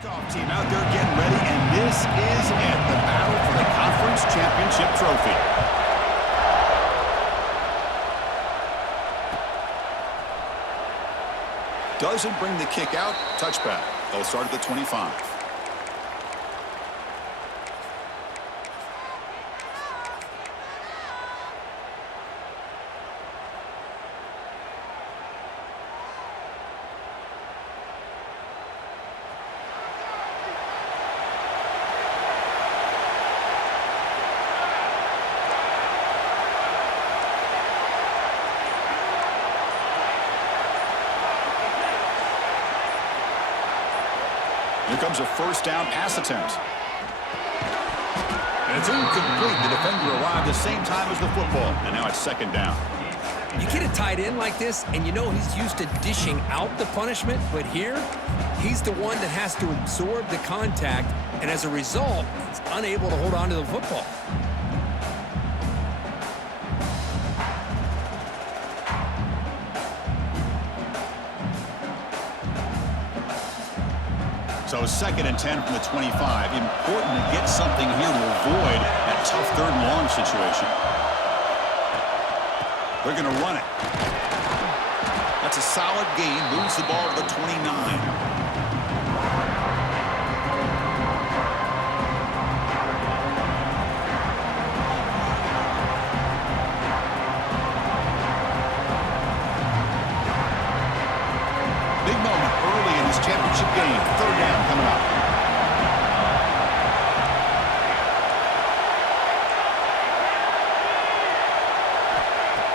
Kickoff team out there getting ready, and this is it, the battle for the conference championship trophy. Doesn't bring the kick out. Touchback. They'll start at the 25. Here comes a first down pass attempt. And it's incomplete. The defender arrived the same time as the football. And now it's second down. You get a tight end like this, and you know he's used to dishing out the punishment. But here, he's the one that has to absorb the contact. And as a result, he's unable to hold on to the football. So second and 10 from the 25. Important to get something here to avoid that tough third and long situation. They're going to run it. That's a solid gain. Moves the ball to the 29. Championship game, third down coming up.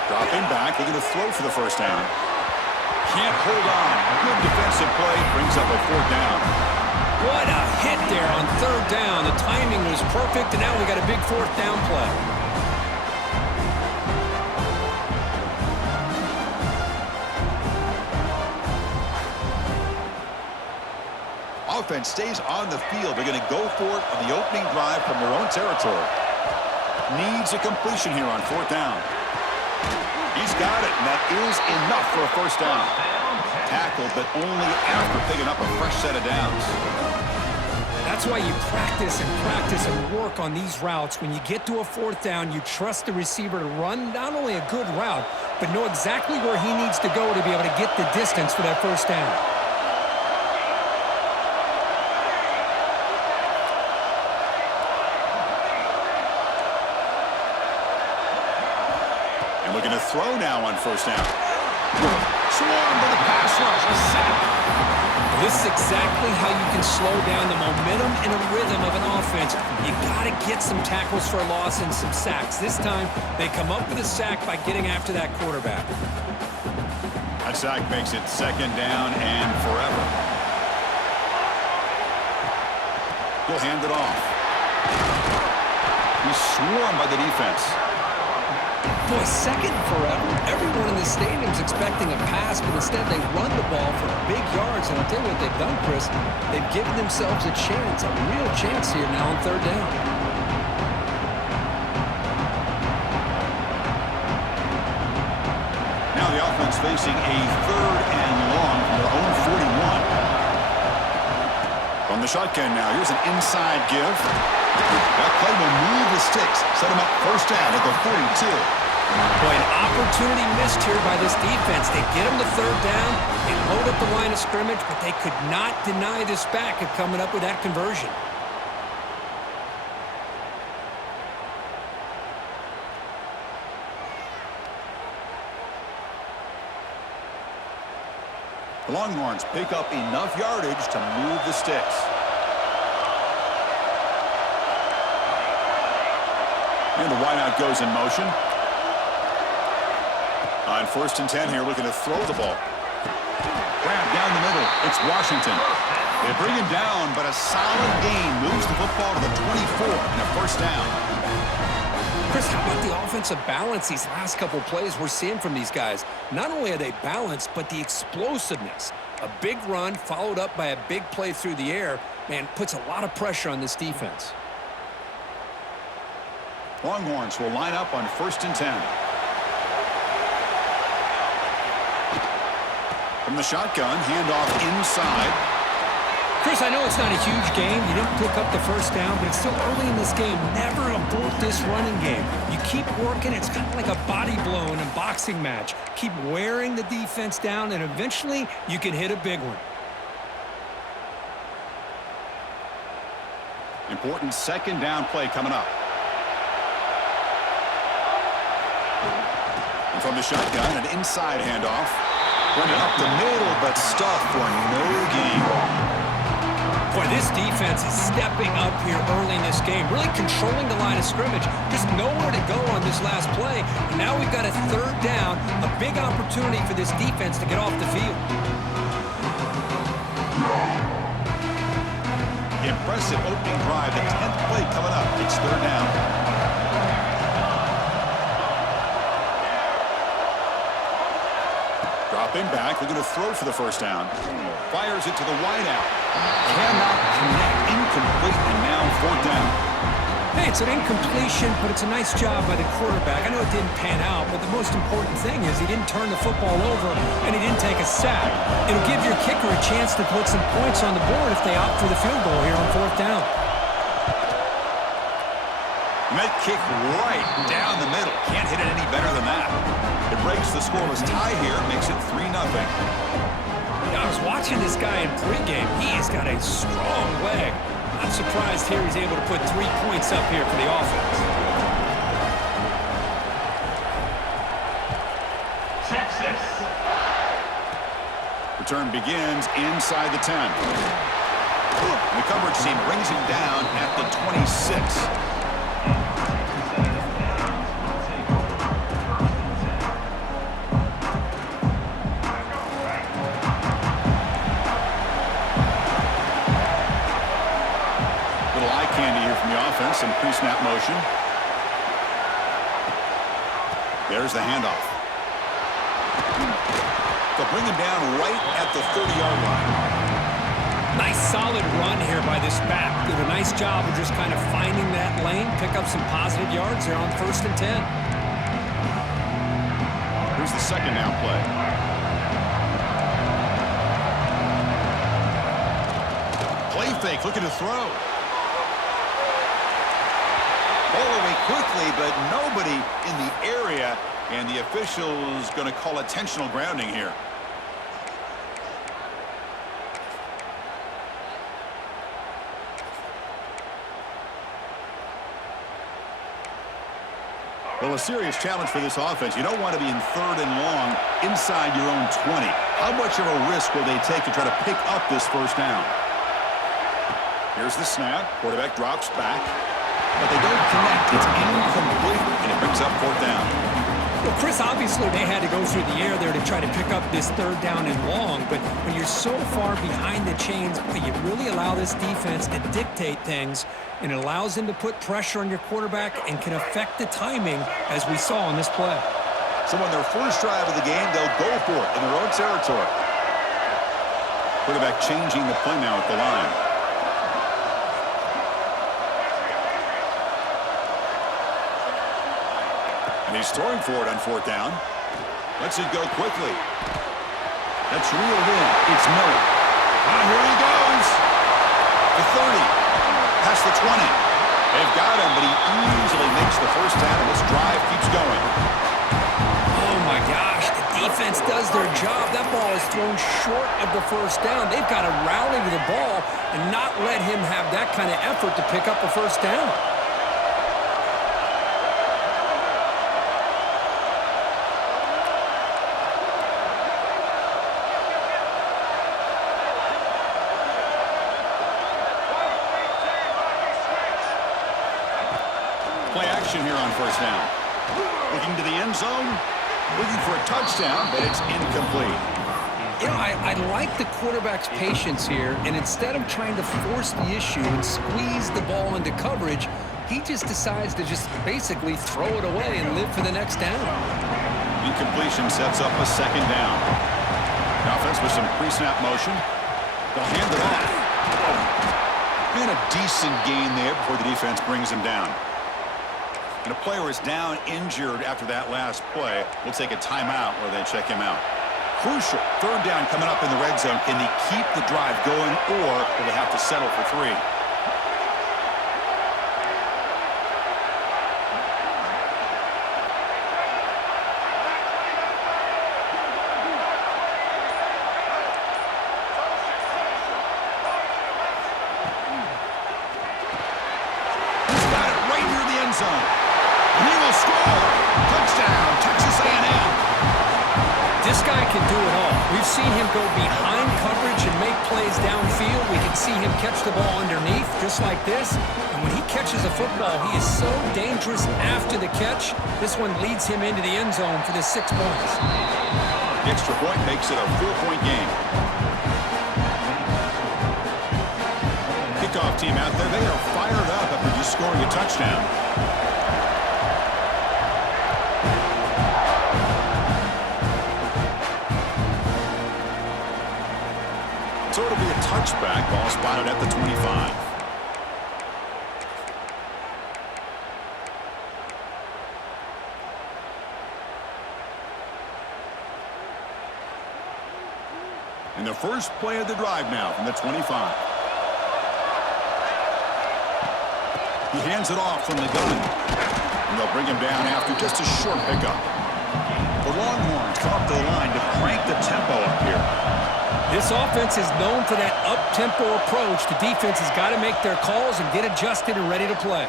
Dropping back, looking to throw for the first down. Can't hold on. Good defensive play, brings up a fourth down. What a hit there on third down. The timing was perfect, and now we got a big fourth down play. Offense stays on the field. They're going to go for it on the opening drive from their own territory. Needs a completion here on fourth down. He's got it, and that is enough for a first down. Tackled, but only after picking up a fresh set of downs. That's why you practice and work on these routes. When you get to a fourth down, you trust the receiver to run not only a good route, but know exactly where he needs to go to be able to get the distance for that first down. Looking to throw now on first down. Swarmed by the pass rush. A sack. This is exactly how you can slow down the momentum and a rhythm of an offense. You got to get some tackles for a loss and some sacks. This time, they come up with a sack by getting after that quarterback. That sack makes it second down and forever. He'll hand it off. He's swarmed by the defense. Boy, second forever. Everyone in the stadium's expecting a pass, but instead they run the ball for big yards. And I'll tell you what they've done, Chris. They've given themselves a chance, a real chance here now on third down. Now the offense facing a third and long from their own 41. From the shotgun now, here's an inside give. That play will move the sticks, set them up first down at the 42. Boy, an opportunity missed here by this defense. They get them to third down, they load up the line of scrimmage, but they could not deny this back of coming up with that conversion. The Longhorns pick up enough yardage to move the sticks. And the wideout goes in motion. On first and 10 here, looking to throw the ball. Grab down the middle. It's Washington. They bring him down, but a solid gain moves the football to the 24 and a first down. Chris, how about the offensive balance these last couple plays we're seeing from these guys? Not only are they balanced, but the explosiveness. A big run followed up by a big play through the air, man, puts a lot of pressure on this defense. Longhorns will line up on first and 10. From the shotgun, handoff inside. Chris, I know it's not a huge game. You didn't pick up the first down, but it's still early in this game. Never abort this running game. You keep working. It's kind of like a body blow in a boxing match. Keep wearing the defense down, and eventually you can hit a big one. Important second down play coming up. And from the shotgun, an inside handoff. Running up the middle, but stuffed for no gain. Boy, this defense is stepping up here early in this game, really controlling the line of scrimmage. Just nowhere to go on this last play. And now we've got a third down, a big opportunity for this defense to get off the field. Impressive opening drive, the 10th play coming up. It's third down. Dropping back, they're going to throw for the first down. Fires it to the wideout. Cannot connect, incomplete, and now fourth down. Hey, it's an incompletion, but it's a nice job by the quarterback. I know it didn't pan out, but the most important thing is he didn't turn the football over and he didn't take a sack. It'll give your kicker a chance to put some points on the board if they opt for the field goal here on fourth down. Met kick right down the middle. Can't hit it any better than that. It breaks the scoreless tie here, makes it 3-0. I was watching this guy in pregame. He's got a strong leg. Not surprised here he's able to put 3 points up here for the offense. Texas. Return begins inside the 10. The coverage team brings him down at the 26. Some pre-snap motion. There's the handoff. They'll bring him down right at the 30-yard line. Nice solid run here by this back. Did a nice job of just kind of finding that lane, pick up some positive yards there on 1st and 10. Here's the second down play. Play fake, looking to throw. Ball away quickly, but nobody in the area, and the official's going to call intentional grounding here. Well, a serious challenge for this offense. You don't want to be in third and long inside your own 20. How much of a risk will they take to try to pick up this first down? Here's the snap. Quarterback drops back. But they don't connect. It's incomplete, and it brings up fourth down. Well, Chris, obviously they had to go through the air there to try to pick up this third down and long, but when you're so far behind the chains, boy, you really allow this defense to dictate things, and it allows them to put pressure on your quarterback and can affect the timing, as we saw on this play. So on their first drive of the game, they'll go for it in their own territory. Quarterback changing the play now at the line. He's throwing for it on fourth down. Lets it go quickly. That's reeled in. It's Miller. Here he goes. The 30. Past the 20. They've got him, but he easily makes the first down, and this drive keeps going. Oh, my gosh. The defense does their job. That ball is thrown short of the first down. They've got to rally to the ball and not let him have that kind of effort to pick up a first down. Play action here on first down. Looking to the end zone. Looking for a touchdown, but it's incomplete. You know, I like the quarterback's patience here, and instead of trying to force the issue and squeeze the ball into coverage, he just decides to just basically throw it away and live for the next down. Incompletion sets up a second down. The offense with some pre-snap motion. They'll hand it off. And a decent gain there before the defense brings him down. And a player is down injured after that last play. We'll take a timeout where they check him out. Crucial. Third down coming up in the red zone. Can they keep the drive going, or will they have to settle for 3? He's got it right near the end zone. And he will score. Touchdown, Texas A&M. This guy can do it all. We've seen him go behind coverage and make plays downfield. We can see him catch the ball underneath, just like this. And when he catches a football, he is so dangerous after the catch. This one leads him into the end zone for the 6 points. The extra point makes it a 4-point game. Kickoff team out there, they are fired up after just scoring a touchdown. So it'll be a touchback, ball spotted at the 25. And the first play of the drive now from the 25. He hands it off from the gun. And they'll bring him down after just a short pickup. The Longhorns come up the line to crank the tempo up here. This offense is known for that up-tempo approach. The defense has got to make their calls and get adjusted and ready to play.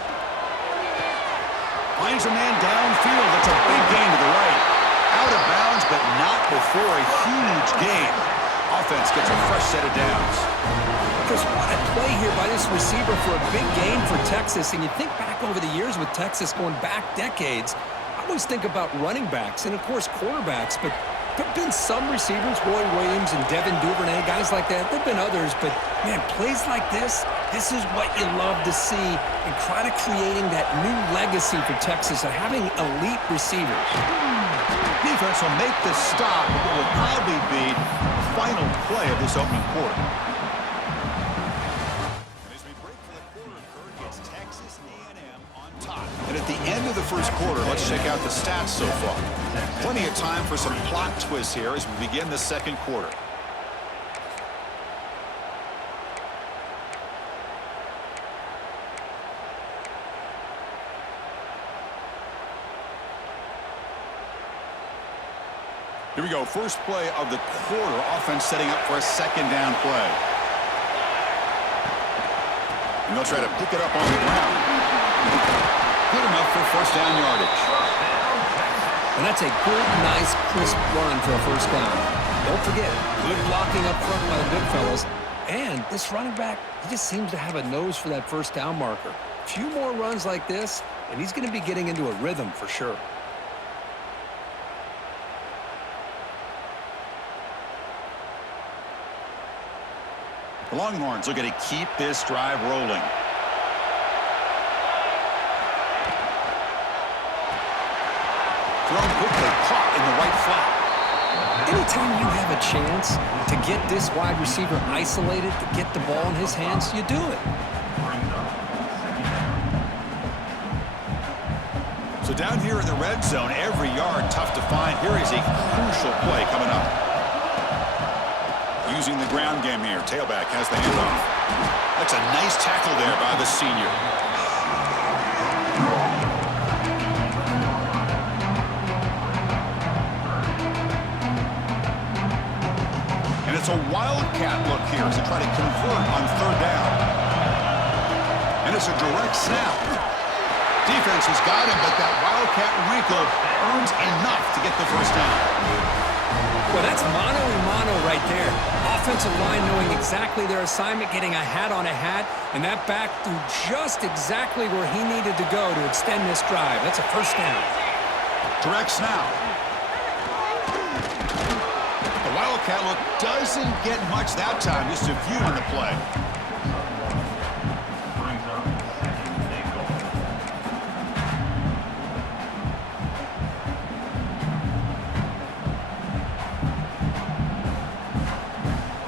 Finds a man downfield. That's a big gain to the right. Out of bounds, but not before a huge gain. Offense gets a fresh set of downs. Chris, what a play here by this receiver for a big gain for Texas. And you think back over the years with Texas going back decades, I always think about running backs and, of course, quarterbacks, but there have been some receivers, Roy Williams and Devin Duvernay, guys like that. There have been others, but, man, plays like this is what you love to see and try to creating that new legacy for Texas of having elite receivers. Defense will make the stop. It will probably be the final play of this opening quarter. And as we break for the quarter, Kurt, it's Texas A&M on top. And at the end of the first quarter, let's check out the stats so far. Plenty of time for some plot twists here as we begin the second quarter. Here we go, first play of the quarter. Offense setting up for a second down play. And they'll try to pick it up on the ground. Good enough for first down yardage. And that's a good, nice, crisp run for a first down. Don't forget, good blocking up front by the good fellas. And this running back, he just seems to have a nose for that first down marker. A few more runs like this, and he's going to be getting into a rhythm for sure. The Longhorns looking to keep this drive rolling. Thrown quickly, caught in the right flat. Anytime you have a chance to get this wide receiver isolated, to get the ball in his hands, you do it. So down here in the red zone, every yard tough to find. Here is a crucial play coming up. Using the ground game here. Tailback has the handoff. That's a nice tackle there by the senior. And it's a wildcat look here as they try to convert on third down. And it's a direct snap. Defense has got him, but that wildcat wrinkle earns enough to get the first down. Well, that's mano-a-mano right there. Offensive line knowing exactly their assignment, getting a hat on a hat, and that back threw just exactly where he needed to go to extend this drive. That's a first down. Direct snap. The wildcat look doesn't get much that time, just a few on the play.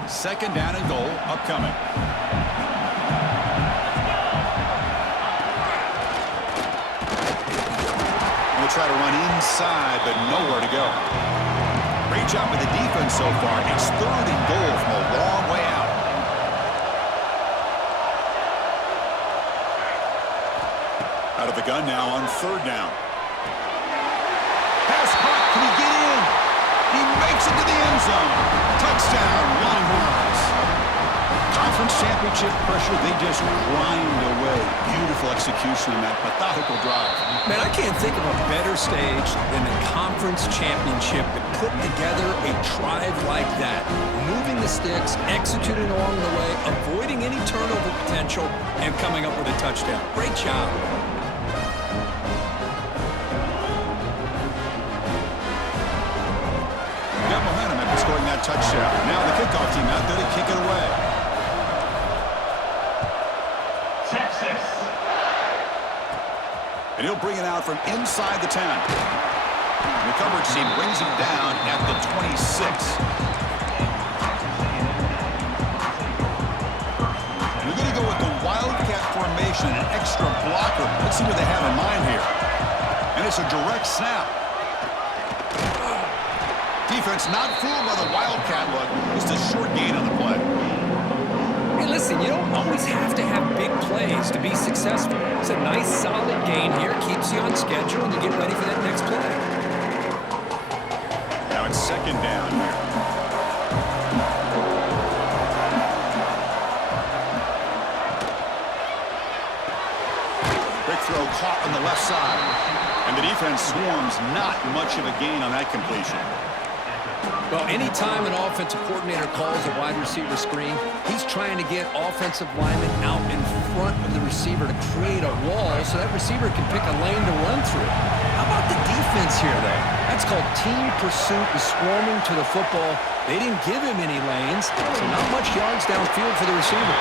Second down and goal upcoming. We'll try to run inside, but nowhere to go. Great job with the defense so far. It's 3rd and goal from a long way out. Out of the gun now on 3rd down. Pass caught. Can he get in? He makes it to the end zone. Touchdown, Longhorns. Conference championship pressure, they just grind away. Beautiful execution in that methodical drive. Man, I can't think of a better stage than the conference championship to put together a drive like that. Moving the sticks, executing along the way, avoiding any turnover potential, and coming up with a touchdown. Great job. Got momentum after scoring that touchdown. Now the kickoff team out there to kick it away. Texas. And he'll bring it out from inside the 10. The coverage team brings him down at the 26. We're going to go with the Wildcat formation, an extra blocker. Let's see what they have in mind here. And it's a direct snap. Defense not fooled by the Wildcat look. Just a short gain on the play. Hey, listen, you don't always have to have big plays to be successful. It's a nice, solid gain here. Keeps you on schedule, and you get ready for that next play. Now it's 2nd down here. Quick throw caught on the left side. And the defense swarms. Not much of a gain on that completion. Well, anytime an offensive coordinator calls a wide receiver screen, he's trying to get offensive linemen out in front of the receiver to create a wall so that receiver can pick a lane to run through. How about the defense here, though? That's called team pursuit and swarming to the football. They didn't give him any lanes, so not much yards downfield for the receiver.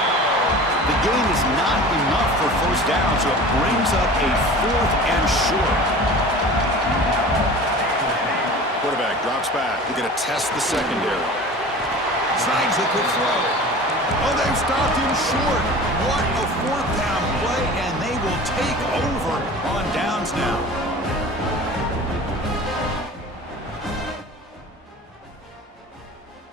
The gain is not enough for 1st down, so it brings up a 4th and short. Quarterback drops back. We're going to test the secondary. Signs a good throw. Oh, they've stopped him short. What a 4th down play, and they will take over on downs now.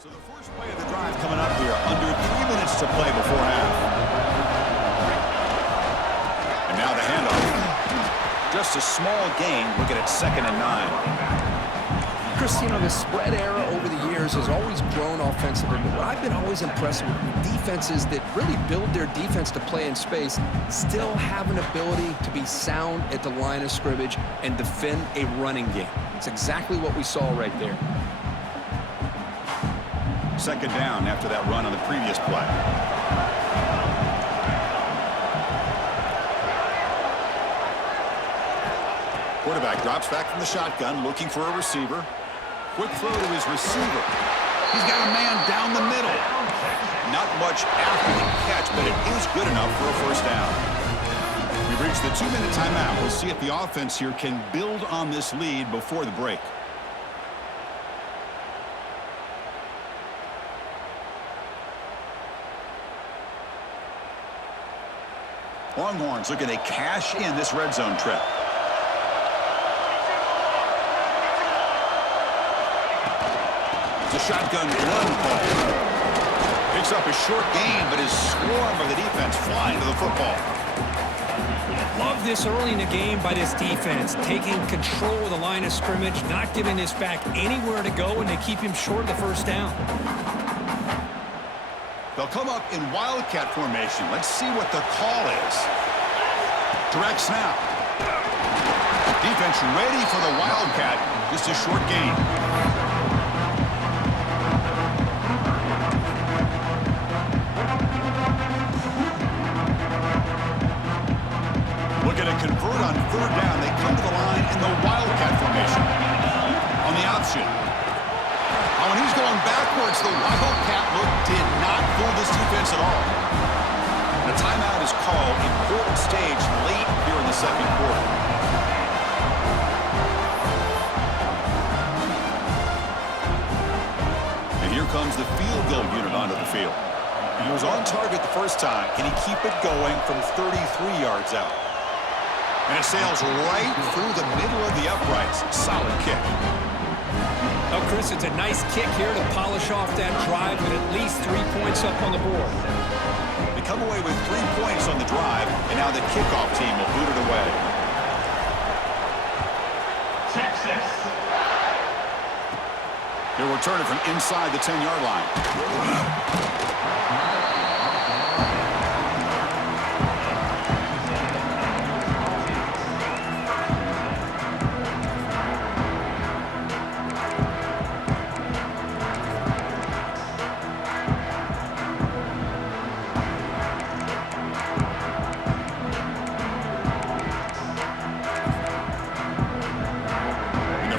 So the first play of the drive coming up here. Under 3 minutes to play before half. And now the handoff. Just a small gain. Looking at 2nd and 9. Chris, you know, the spread era over the years has always grown offensively, but what I've been always impressed with defenses that really build their defense to play in space still have an ability to be sound at the line of scrimmage and defend a running game. It's exactly what we saw right there. 2nd down after that run on the previous play. Quarterback drops back from the shotgun, looking for a receiver. Quick throw to his receiver. He's got a man down the middle. Not much after the catch, but it is good enough for a 1st down. We've reached the 2-minute timeout. We'll see if the offense here can build on this lead before the break. Longhorns looking to cash in this red zone trip. The shotgun run call. Picks up a short gain, but his swarm of the defense flying to the football. Love this early in the game by this defense, taking control of the line of scrimmage, not giving this back anywhere to go, and they keep him short of the 1st down. They'll come up in Wildcat formation. Let's see what the call is. Direct snap. Defense ready for the Wildcat. Just a short gain. Looking to convert on 3rd down. They come to the line in the Wildcat formation. On the option. Oh, and he's going backwards. The Wildcat look did not fool this defense at all. And a timeout is called. Important stage late here in the 2nd quarter. And here comes the field goal unit onto the field. He was on target the first time. Can he keep it going from 33 yards out? And it sails right through the middle of the uprights. Solid kick. Oh, Chris, it's a nice kick here to polish off that drive with at least 3 points up on the board. They come away with 3 points on the drive, and now the kickoff team will boot it away. Texas. He'll return it from inside the 10-yard line.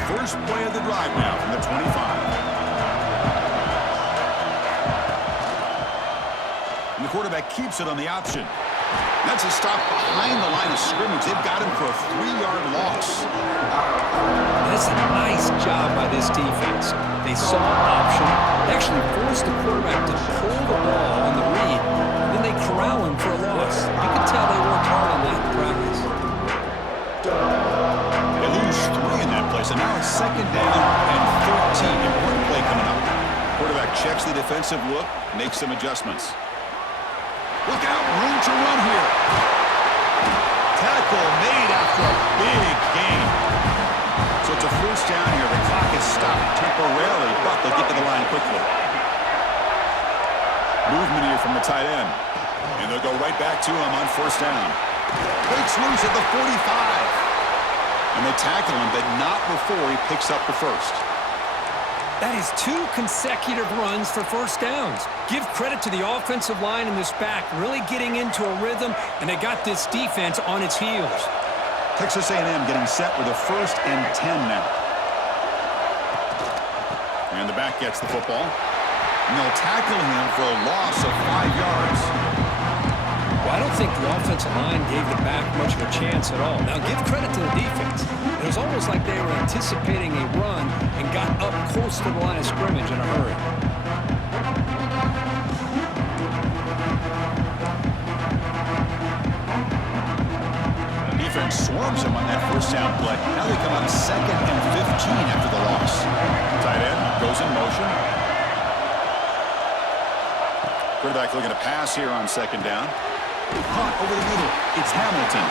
First play of the drive now from the 25. And the quarterback keeps it on the option. That's a stop behind the line of scrimmage. They've got him for a 3-yard loss. That's a nice job by this defense. They saw an option. They actually forced the quarterback to pull the ball on the read, and then they corral him for a loss. You can tell they worked hard on that in practice. They lose 3 in that play, so now it's 2nd down and 13. Important play coming up. Quarterback checks the defensive look, makes some adjustments. Look out, room to run here. Tackle made after a big gain. So it's a first down here. The clock is stopped temporarily, but they'll get to the line quickly. Movement here from the tight end. And they'll go right back to him on first down. Breaks loose at the 45. And they tackle him, but not before he picks up the first. That is 2 consecutive runs for first downs. Give credit to the offensive line and this back, really getting into a rhythm, and they got this defense on its heels. Texas A&M getting set with a 1st and 10 now. And the back gets the football. And they'll tackle him for a loss of 5 yards. Well, I don't think the offensive line gave the back much of a chance at all. Now, give credit to the defense. It was almost like they were anticipating a run and got up close to the line of scrimmage in a hurry. The defense swarms him on that first down play. Now they come up 2nd and 15 after the loss. Tight end goes in motion. Quarterback looking to pass here on 2nd down. Punt over the middle. It's Hamilton.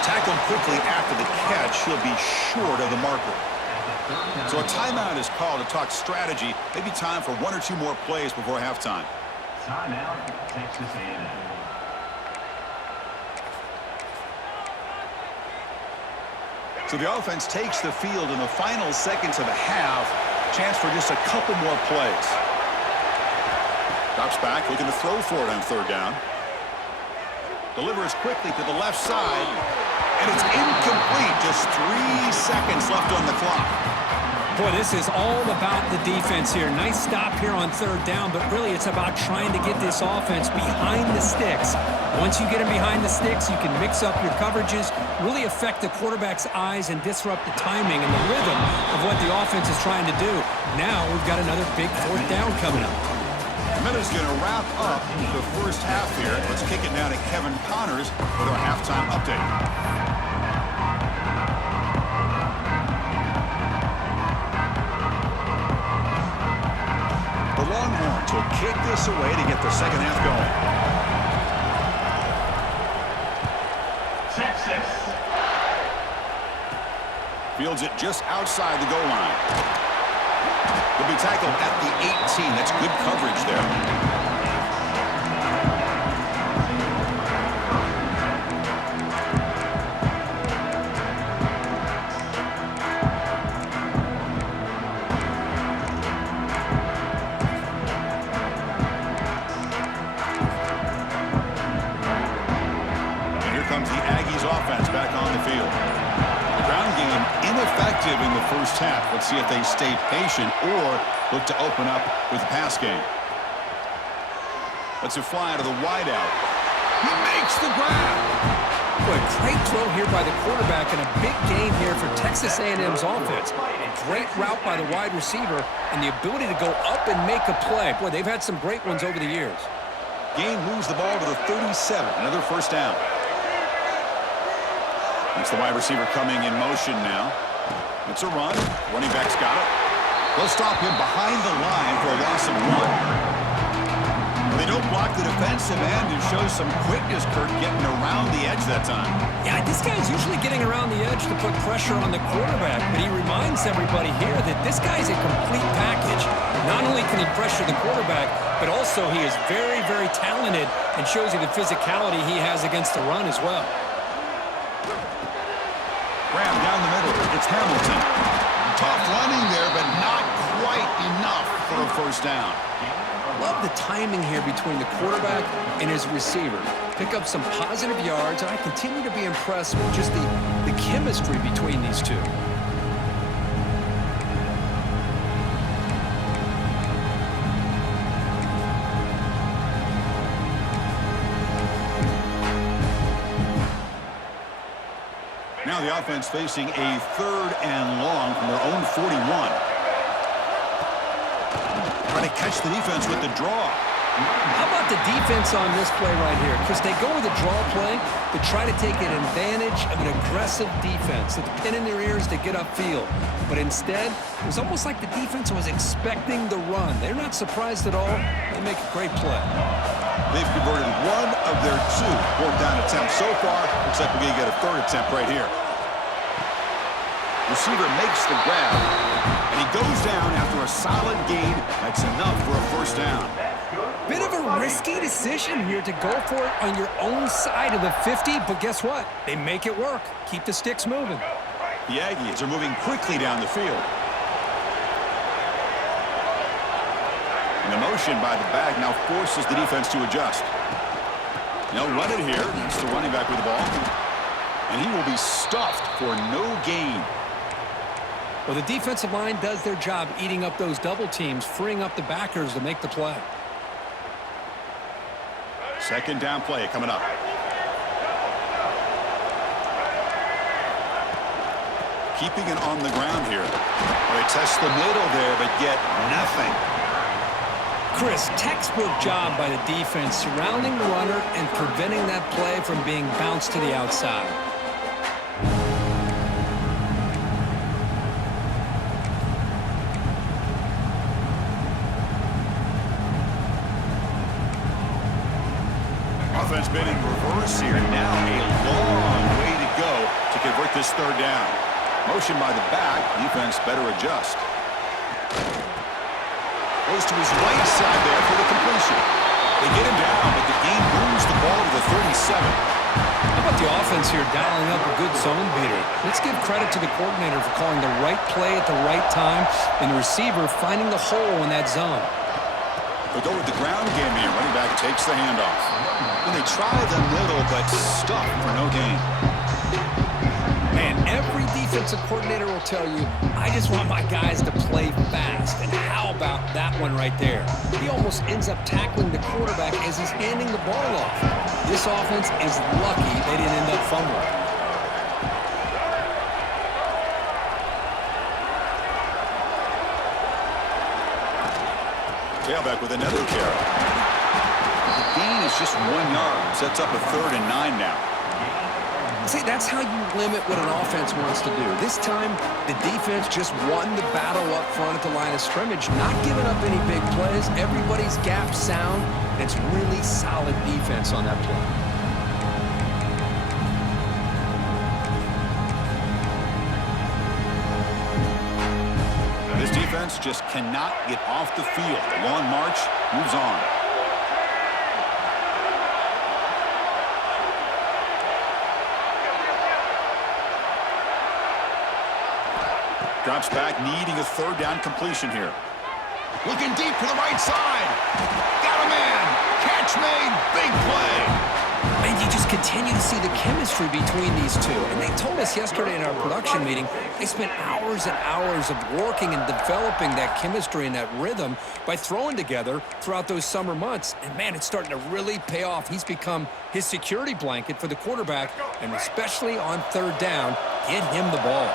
Tackled quickly after the catch. He'll be short of the marker. So a timeout is called to talk strategy. Maybe time for 1 or 2 more plays before halftime. Timeout, Texas A&M. So the offense takes the field in the final seconds of the half. Chance for just a couple more plays. Drops back, looking to throw for it on 3rd down. Delivers quickly to the left side, and it's incomplete. Just 3 seconds left on the clock. Boy, this is all about the defense here. Nice stop here on 3rd down, but really it's about trying to get this offense behind the sticks. Once you get them behind the sticks, you can mix up your coverages, really affect the quarterback's eyes and disrupt the timing and the rhythm of what the offense is trying to do. Now we've got another big 4th down coming up. Minute's going to wrap up the first half here. Let's kick it now to Kevin Connors with our halftime update. The Longhorns will kick this away to get the second half going. Texas. Fields it just outside the goal line. He'll be tackled at the 18. That's good coverage there. And here comes the Aggies offense back on the field. The ground game ineffective in the first half. Let's see if they stay patient or look to open up with the pass game. Let's it fly to the wideout. He makes the grab. Boy, great throw here by the quarterback and a big gain here for Texas A&M's offense. A great route by the wide receiver and the ability to go up and make a play. Boy, they've had some great ones over the years. Gain moves the ball to the 37. Another first down. It's the wide receiver coming in motion now. It's a run. Running back's got it. They'll stop him behind the line for a loss of 1. They don't block the defensive end and show some quickness, Kurt, getting around the edge that time. Yeah, this guy's usually getting around the edge to put pressure on the quarterback, but he reminds everybody here that this guy's a complete package. Not only can he pressure the quarterback, but also he is very, very talented and shows you the physicality he has against the run as well. Graham down the middle. It's Hamilton. Tough running there, but not quite enough for a first down. Love the timing here between the quarterback and his receiver. Pick up some positive yards, and I continue to be impressed with just the chemistry between these two. Now the offense facing a 3rd and long from their own 41. Trying to catch the defense with the draw. How about the defense on this play right here? Because they go with a draw play to try to take an advantage of an aggressive defense. It's a pin in their ears to get upfield. But instead, it was almost like the defense was expecting the run. They're not surprised at all. They make a great play. They've converted 1 of their 2 4th down attempts so far. Looks like we're going to get a 3rd attempt right here. Receiver makes the grab, and he goes down after a solid gain. That's enough for a first down. Bit of a risky decision here to go for it on your own side of the 50, but guess what? They make it work. Keep the sticks moving. The Aggies are moving quickly down the field. And the motion by the back now forces the defense to adjust. They'll run it here. That's the running back with the ball. And he will be stuffed for no gain. Well, the defensive line does their job eating up those double teams, freeing up the backers to make the play. 2nd down play coming up. Keeping it on the ground here. They test the middle there, but get nothing. Chris, textbook job by the defense surrounding the runner and preventing that play from being bounced to the outside. Offense been in reverse here. Now a long way to go to convert this 3rd down. Motion by the back. Defense better adjust. Goes to his right side there for the completion. They get him down, but the game moves the ball to the 37. How about the offense here dialing up a good zone beater? Let's give credit to the coordinator for calling the right play at the right time and the receiver finding the hole in that zone. They go with the ground game here. Running back takes the handoff. And they try the middle, but stuck for no gain. Man, every defensive coordinator will tell you, I just want my guys to play fast. And how about that one right there? He almost ends up tackling the quarterback as he's handing the ball off. This offense is lucky they didn't end up fumbling. Tailback with another carry. The gain is just 1 yard. Sets up a 3rd and 9 now. See, that's how you limit what an offense wants to do. This time, the defense just won the battle up front at the line of scrimmage, not giving up any big plays. Everybody's gap sound, and it's really solid defense on that play. This defense just cannot get off the field. The long march moves on. Drops back, needing a 3rd down completion here. Looking deep to the right side. Got a man. Catch made. Big play. And you just continue to see the chemistry between these two. And they told us yesterday in our production meeting, they spent hours and hours of working and developing that chemistry and that rhythm by throwing together throughout those summer months. And, man, it's starting to really pay off. He's become his security blanket for the quarterback, and especially on 3rd down, get him the ball.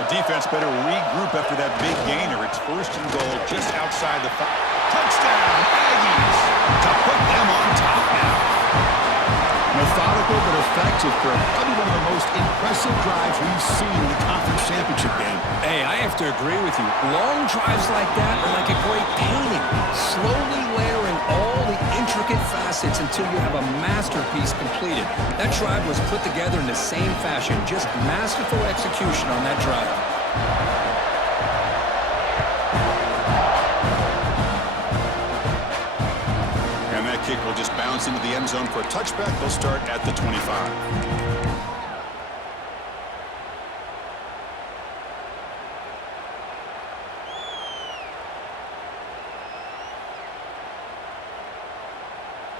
The defense better regroup after that big gainer. It's 1st and goal just outside the 5. Touchdown, Aggies, to put them on top now. Methodical but perspective for probably one of the most impressive drives we've seen in the conference championship game. Hey, I have to agree with you. Long drives like that are like a great painting, slowly layering all the intricate facets until you have a masterpiece completed. That drive was put together in the same fashion, just masterful execution on that drive. And that kick will just bounce into the end zone for a touchback. They'll start at the 25.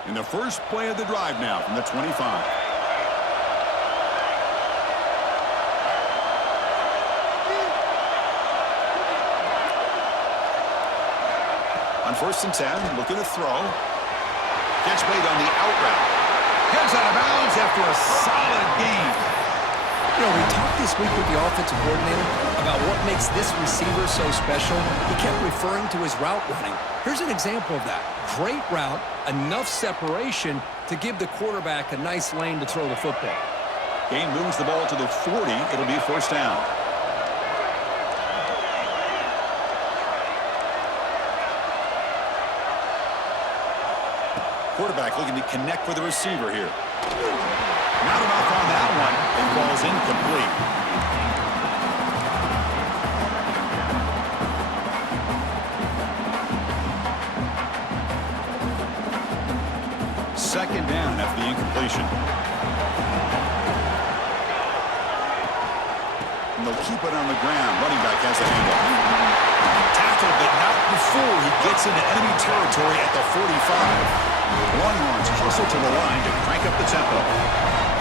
In the first play of the drive now from the 25. On 1st and 10, looking to throw. Catch made on the out route. Heads out of bounds after a solid gain. You know, we talked this week with the offensive coordinator about what makes this receiver so special. He kept referring to his route running. Here's an example of that. Great route, enough separation to give the quarterback a nice lane to throw the football. Game moves the ball to the 40. It'll be 1st down. Quarterback looking to connect with the receiver here. Not enough on that one. It falls incomplete. Second down after the incompletion. And they'll keep it on the ground. Running back has the handoff. Tackled, but not before he gets into enemy territory at the 45. Longhorns hustle to the line to crank up the tempo.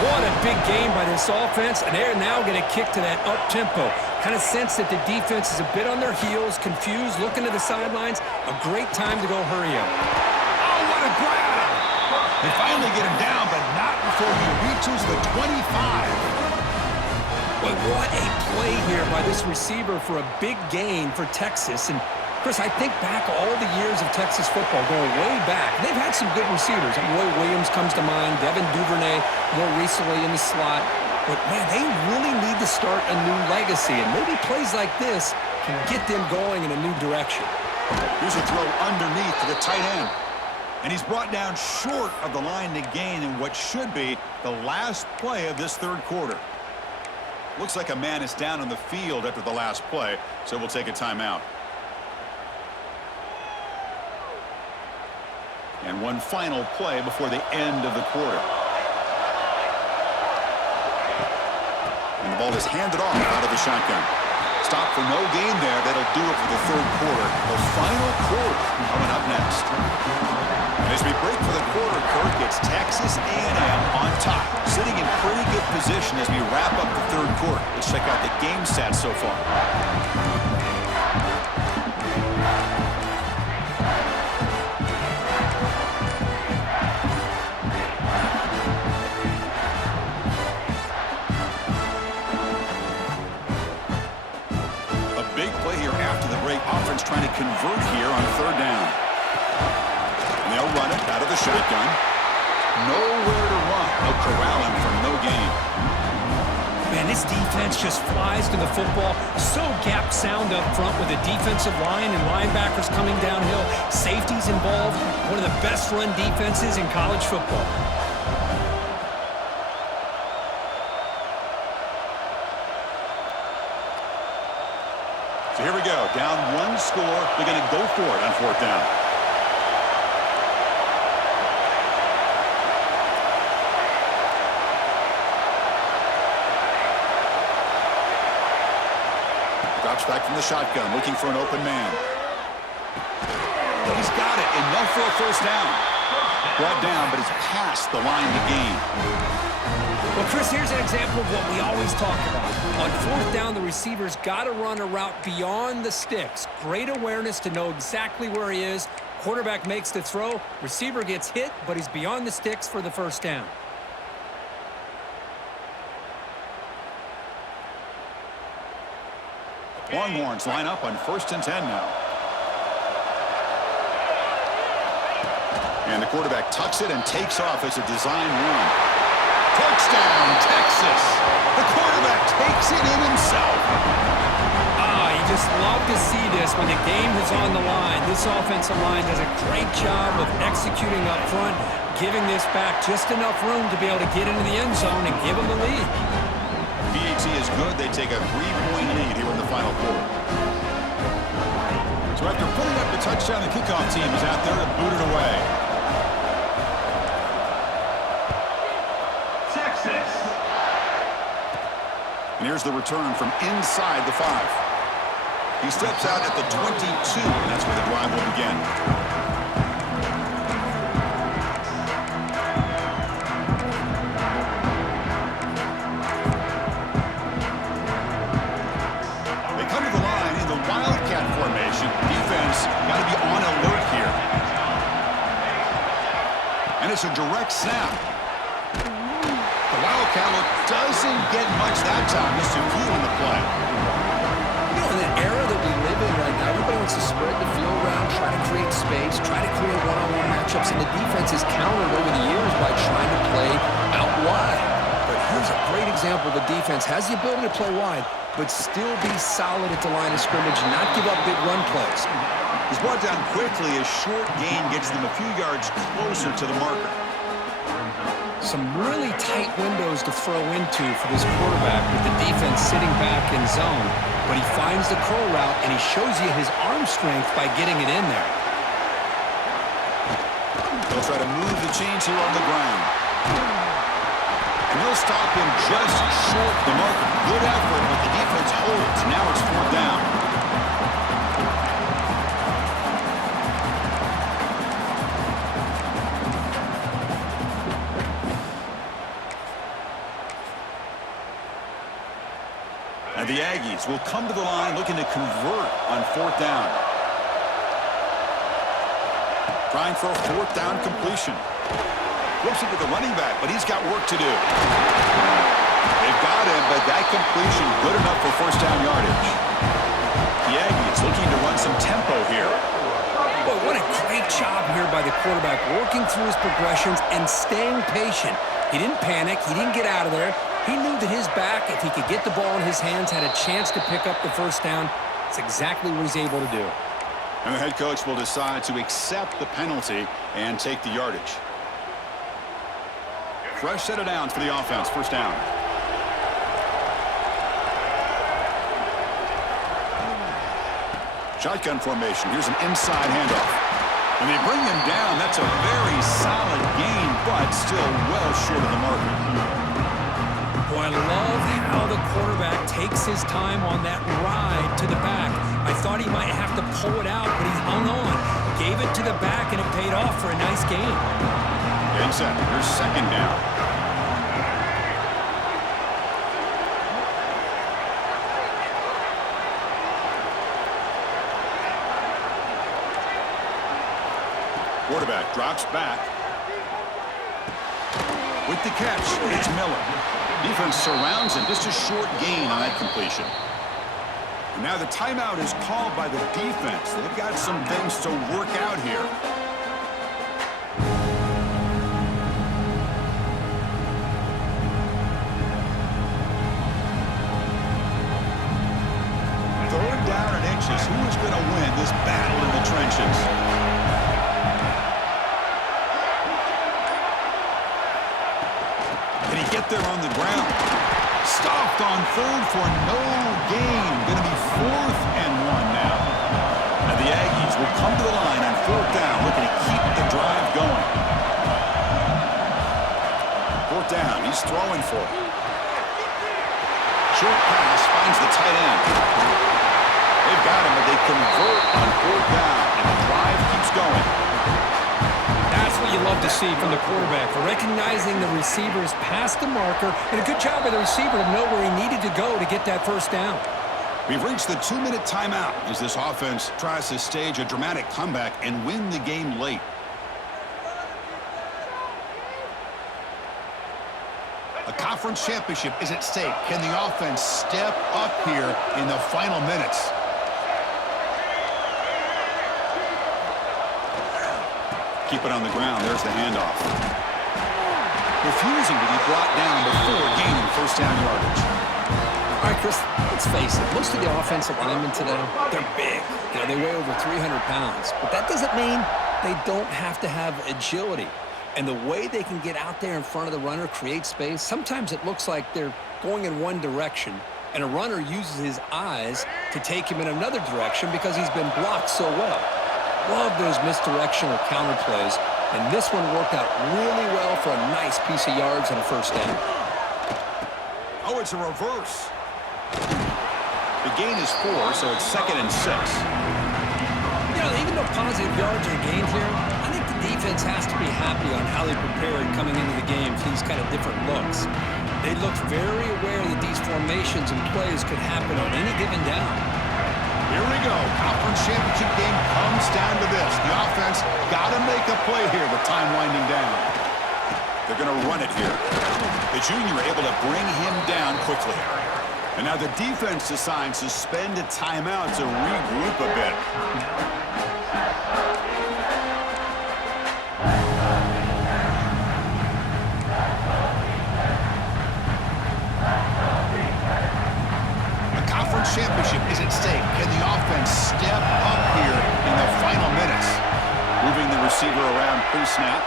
What a big game by this offense, and they're now going to kick to that up-tempo. Kind of sense that the defense is a bit on their heels, confused, looking to the sidelines. A great time to go hurry up. Oh, what a grab! They finally get him down, but not before he reaches the 25. But what a play here by this receiver for a big gain for Texas. And Chris, I think back all the years of Texas football, going way back. They've had some good receivers. Roy Williams comes to mind, Devin Duvernay more recently in the slot. But, man, they really need to start a new legacy. And maybe plays like this can get them going in a new direction. Here's a throw underneath to the tight end. And he's brought down short of the line to gain in what should be the last play of this third quarter. Looks like a man is down on the field after the last play, so we'll take a timeout. And one final play before the end of the quarter. And the ball is handed off out of the shotgun. Stop for no gain there. That'll do it for the third quarter. The final quarter coming up next. And as we break for the quarter, Kirk, it's Texas A&M on top, sitting in pretty good position as we wrap up the third quarter. Let's check out the game stats so far. Offense trying to convert here on 3rd down. And they'll run it out of the shotgun. Nowhere to run. They'll corral him for no gain. Man, this defense just flies to the football. So gap sound up front with a defensive line and linebackers coming downhill. Safeties involved. One of the best run defenses in college football. So here we go. Down one score. They're going to go for it on 4th down. Drops back from the shotgun, looking for an open man. He's got it. Enough for a 1st down. Brought down, but it's past the line to gain. Well, Chris, here's an example of what we always talk about. On 4th down, the receiver's got to run a route beyond the sticks. Great awareness to know exactly where he is. Quarterback makes the throw. Receiver gets hit, but he's beyond the sticks for the 1st down. Longhorns line up on 1st and 10 now. And the quarterback tucks it and takes off as a design run. Touchdown, Texas. The quarterback takes it in himself. You just love to see this when the game is on the line. This offensive line does a great job of executing up front, giving this back just enough room to be able to get into the end zone and give them the lead. BAT is good. They take a 3-point lead here in the final quarter. So after putting up the touchdown, the kickoff team is out there to boot it away. Texas. And here's the return from inside the 5. He steps out at the 22, and that's where the drive will begin. They come to the line in the Wildcat formation. Defense got to be on alert here. And it's a direct snap. The Wildcat look doesn't get much that time. Just a few in the play. In the era that we live in right now, everybody wants to spread the field around, try to create space, try to create one-on-one matchups, and the defense has countered over the years by trying to play out wide. But here's a great example. The defense has the ability to play wide, but still be solid at the line of scrimmage, not give up big run plays. He's brought down quickly. A short gain gets them a few yards closer to the marker. Some really tight windows to throw into for this quarterback with the defense sitting back in zone. But he finds the curl route, and he shows you his arm strength by getting it in there. They'll try to move the chains here on the ground. And they'll stop him just short the marker. Good effort, but the defense holds. Now it's 4th down. And the Aggies will come to the line looking to convert on 4th down. Trying for a 4th down completion. Flips it to the running back, but he's got work to do. They've got him, but that completion good enough for 1st down yardage. The Aggies looking to run some tempo here. Boy, what a great job here by the quarterback, working through his progressions and staying patient. He didn't panic. He didn't get out of there. He knew that his back, if he could get the ball in his hands, had a chance to pick up the 1st down. It's exactly what he's able to do. And the head coach will decide to accept the penalty and take the yardage. Fresh set of downs for the offense. 1st down. Shotgun formation. Here's an inside handoff. And they bring him down. That's a very solid gain, but still well short of the marker. Boy, I love how the quarterback takes his time on that ride to the back. I thought he might have to pull it out, but he hung on. Gave it to the back, and it paid off for a nice gain. And set. Here's 2nd down. Quarterback drops back. With the catch, it's Miller. Defense surrounds him. Just a short gain on that completion. And now the timeout is called by the defense. They've got some things to work out here. Third down and inches. Who is going to win this battle in the trenches? Get there on the ground. Stopped on 3rd for no gain. Going to be 4th and 1 now. And the Aggies will come to the line on 4th down, looking to keep the drive going. 4th down. He's throwing for it. Short pass finds the tight end. They've got him, but they convert on 4th down, and the drive keeps going. That's what you love to see from the quarterback, recognizing the receivers past the marker, and a good job by the receiver to know where he needed to go to get that 1st down. We've reached the 2-minute timeout as this offense tries to stage a dramatic comeback and win the game late. A conference championship is at stake. Can the offense step up here in the final minutes? Keep it on the ground. There's the handoff. refusing to be brought down before gaining first down yardage. All right, Chris, let's face it. Most of the offensive linemen today, they're big. They weigh over 300 pounds. But that doesn't mean they don't have to have agility. And the way they can get out there in front of the runner, create space, sometimes it looks like they're going in one direction, and a runner uses his eyes to take him in another direction because he's been blocked so well. Love those misdirectional counter plays, and this one worked out really well for a nice piece of yards and a first down. Oh, it's a reverse. The gain is 4, so it's 2nd and 6. Even though positive yards are gained here, I think the defense has to be happy on how they prepared coming into the game for these kind of different looks. They looked very aware that these formations and plays could happen on any given down. Here we go. Conference championship game comes down to this. The offense got to make a play here with time winding down. They're going to run it here. The junior able to bring him down quickly. And now the defense decides to spend a timeout to regroup a bit. A conference championship is at stake. Can the offense step up here in the final minutes? Moving the receiver around pre-snap.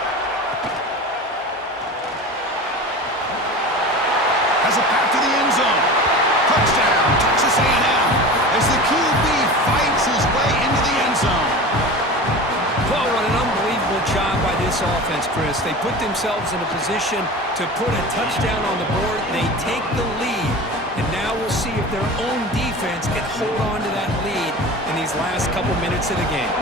Has a pass to the end zone. Touchdown, Texas A&M, as the QB fights his way into the end zone. Well, what an unbelievable job by this offense, Chris. They put themselves in a position to put a touchdown on the board. They take the lead, and now we'll see if their own defense can hold on to that lead in these last couple minutes of the game.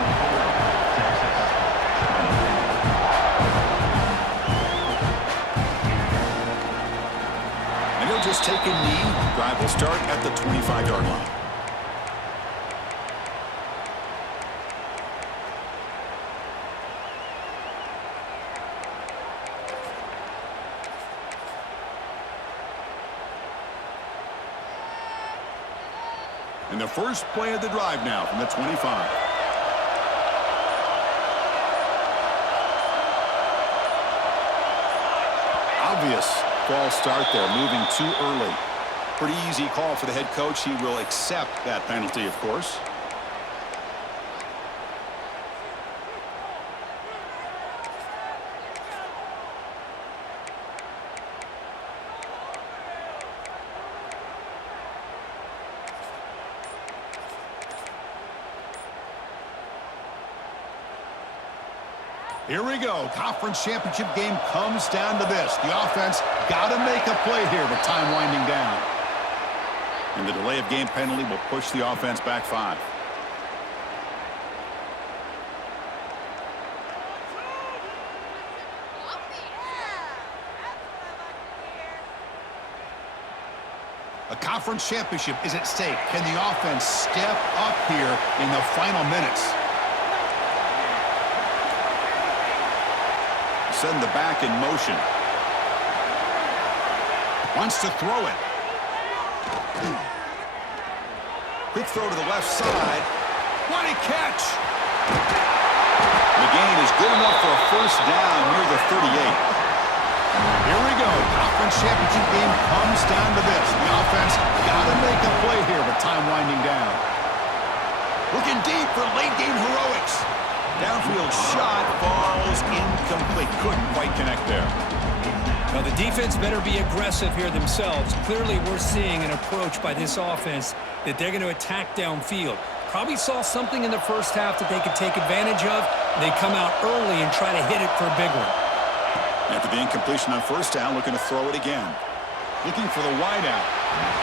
Just take a knee. Drive will start at the 25-yard line. And the first play of the drive now from the 25. Obvious false start there, moving too early. Pretty easy call for the head coach. He will accept that penalty, of course. Here we go. Conference championship game comes down to this. The offense got to make a play here with time winding down. And the delay of game penalty will push the offense back 5. A conference championship is at stake. Can the offense step up here in the final minutes? Send the back in motion. Wants to throw it. Quick throw to the left side. What a catch! The gain is good enough for a first down near the 38. Here we go. Conference championship game comes down to this. The offense got to make a play here with time winding down. Looking deep for late game heroics. Downfield shot falls incomplete. Couldn't quite connect there. Now, the defense better be aggressive here themselves. Clearly, we're seeing an approach by this offense that they're going to attack downfield. Probably saw something in the first half that they could take advantage of. They come out early and try to hit it for a big one. After the incompletion on first down, looking to throw it again. Looking for the wideout.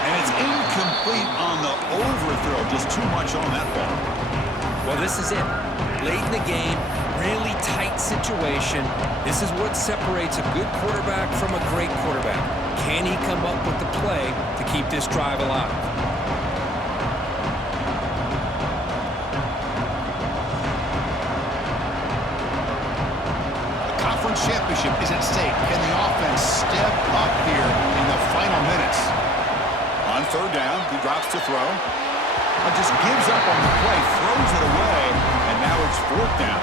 And it's incomplete on the overthrow. Just too much on that ball. Well, this is it. Late in the game, really tight situation. This is what separates a good quarterback from a great quarterback. Can he come up with the play to keep this drive alive? The conference championship is at stake. Can the offense step up here in the final minutes? On third down, he drops to throw. Just gives up on the play, throws it away, and now it's fourth down.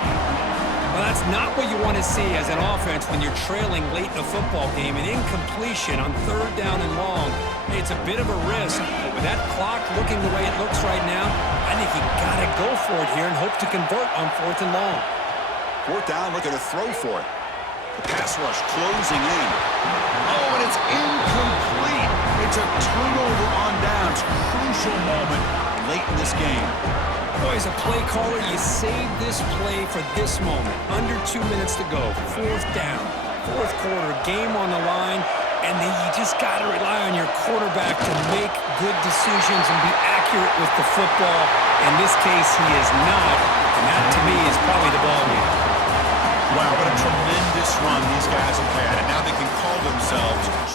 Well, that's not what you want to see as an offense when you're trailing late in a football game. An incompletion on 3rd down and long. Hey, it's a bit of a risk, but with that clock looking the way it looks right now, I think you got to go for it here and hope to convert on 4th and long. 4th down, looking to throw for it. The pass rush closing in. Oh, and it's incomplete. It's a turnover on downs. Crucial moment late in this game. Boy, as a play caller, you save this play for this moment. Under 2 minutes to go. 4th down. 4th quarter, game on the line, and then you just got to rely on your quarterback to make good decisions and be accurate with the football. In this case, he is not, and that, to me, is probably the ball game. Wow, what a tremendous run these guys have had, and now they can call themselves